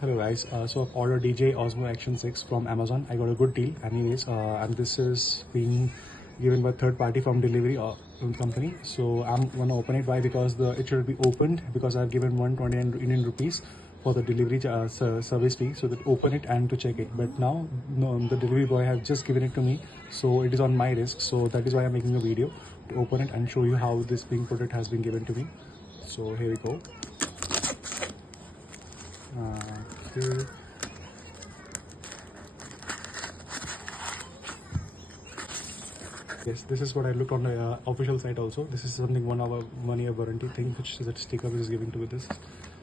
Hello guys, so I've ordered DJI Osmo Action 6 from Amazon. I got a good deal anyways, and this is being given by third party from delivery company. So I'm gonna open it. Why? Because it should be opened, because I've given 129 Indian rupees for the delivery service fee, so that open it and to check it. But now no, the delivery boy has just given it to me, so it is on my risk. So that is why I'm making a video to open it and show you how this product has been given to me. So here we go. Okay. Yes, this is what I looked on the official site also. This is something 1 year warranty thing, which is that sticker which is given to this.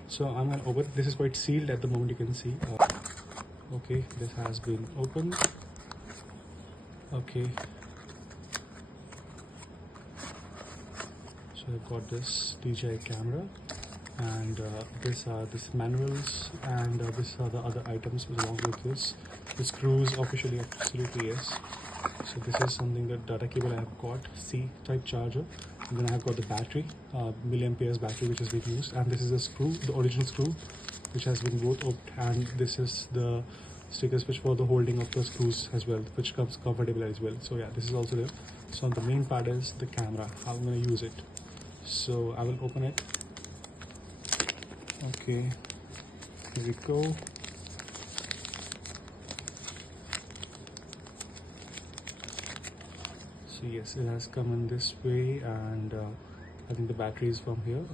So I'm gonna open. This is quite sealed at the moment, you can see. Okay, this has been opened. Okay. So I've got this DJI camera, and this are this manuals, and these are the other items which along with this. The screws officially, absolutely yes. So this is something, that data cable I have got, C-type charger, and then I have got the battery, milliamperes battery which has been used, and this is a screw, the original screw, which has been both opened, and this is the stickers which for the holding of the screws as well, which comes comfortable as well. So yeah, this is also there. So the main part is the camera, how I'm going to use it. So I will open it. Okay, here we go. So yes, it has come in this way, and I think the battery is from here.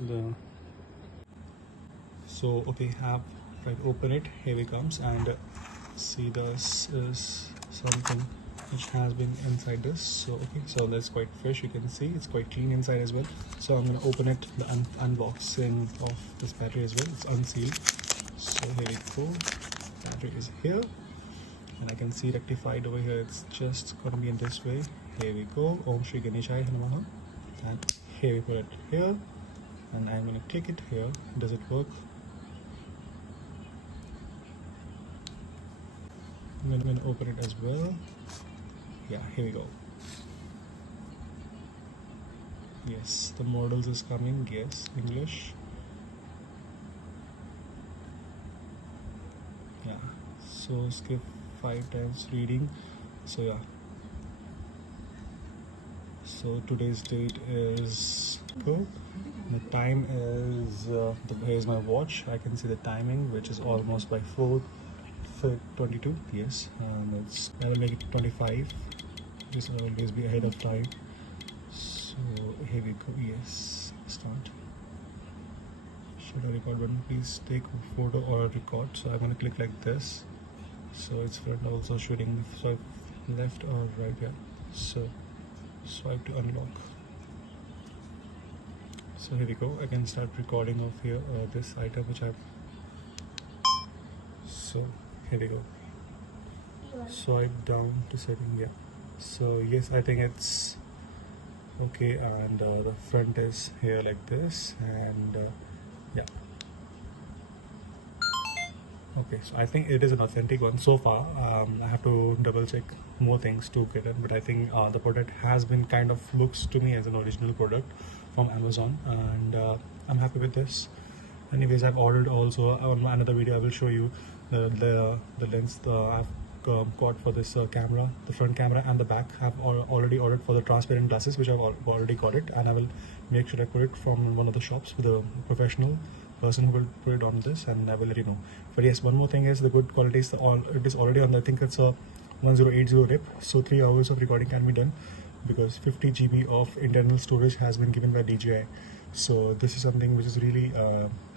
So okay, have right, open it. Here it comes, and see, this is something which has been inside this. So okay, so that's quite fresh. You can see it's quite clean inside as well. So I'm gonna open it, the unboxing of this battery as well. It's unsealed. So here we go. Battery is here, and I can see rectified over here. It's just gonna be in this way. Here we go. Om Shri Ganeshaya Namaha. And here we put it here, and I'm gonna click it here. Does it work? I'm gonna open it as well. Yeah, here we go. Yes, the models is coming. Yes, English. Yeah, so skip 5 times reading. So yeah, so today's date is cool. The time is here's my watch. I can see the timing, which is almost by 4:22. Yes, I will make it 25. This will always be ahead of time. So here we go. Yes, start. Should I record button? Please take a photo or record. So I'm gonna click like this. So it's front also shooting. Swipe left or right. Yeah. So swipe to unlock. So here we go. I can start recording of here this item which I've. So here we go. Swipe down to setting. Yeah. So yes, I think it's okay, and the front is here like this, and yeah. Okay, so I think it is an authentic one so far. I have to double check more things to get it, but I think the product has been kind of looks to me as an original product from Amazon, and I'm happy with this. Anyways, I've ordered also on another video. I will show you the lens I've got for this camera, the front camera and the back. I've already ordered for the transparent glasses, which I've already got it, and I will make sure I put it from one of the shops with a professional person who will put it on this, and I will let you know. But yes, one more thing is the good quality is it is already on. I think it's a 1080 rip, so 3 hours of recording can be done, because 50 GB of internal storage has been given by DJI. So this is something which is really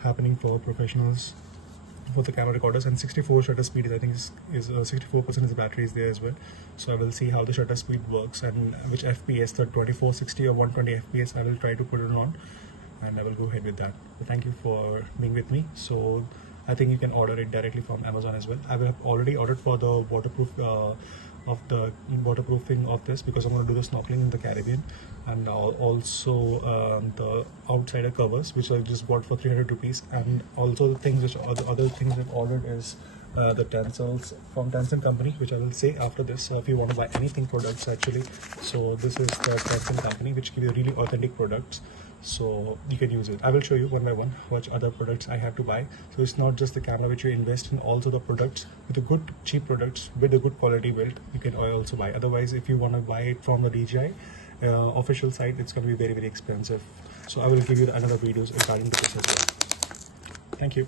happening for professionals, for the camera recorders. And 64 shutter speed, I think is 64% of the battery is there as well. So I will see how the shutter speed works and which FPS, the 24, 60 or 120 FPS I will try to put it on, and I will go ahead with that. So thank you for being with me. So I think you can order it directly from Amazon as well. I will have already ordered for the waterproofing of this, because I'm going to do the snorkeling in the Caribbean, and also the outsider covers, which I just bought for 300 rupees, and also the things which other things I've ordered is the utensils from Tencent company, which I will say after this. So if you want to buy anything products actually, so this is the Tencent company which give you really authentic products. so you can use it. I will show you one by one which other products I have to buy. So it's not just the camera which you invest in, also the products with the good cheap products with a good quality build you can also buy. Otherwise, if you want to buy it from the DJI official site, it's going to be very expensive. So I will give you another videos regarding to this as well. Thank you.